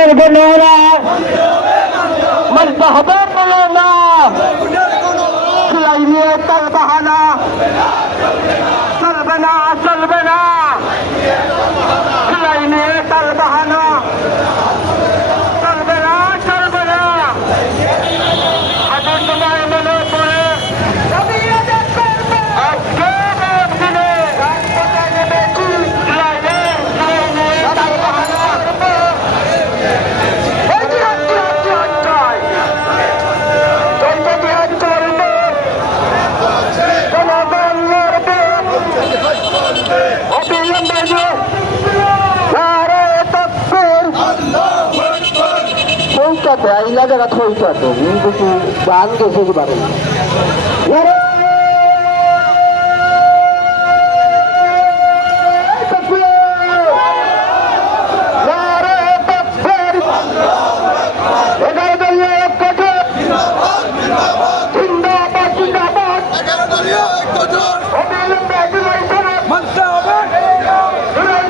করবে না মানতে হবে বলো না সেলাই নিয়ে তার বাহানা চলবে না চলবে না সেলাই নিয়ে তার বাহানা চলবে না চলবে না আবার তোমার মনে পড়ে এই জায়গা থইটা তো গান গেছে কি পারে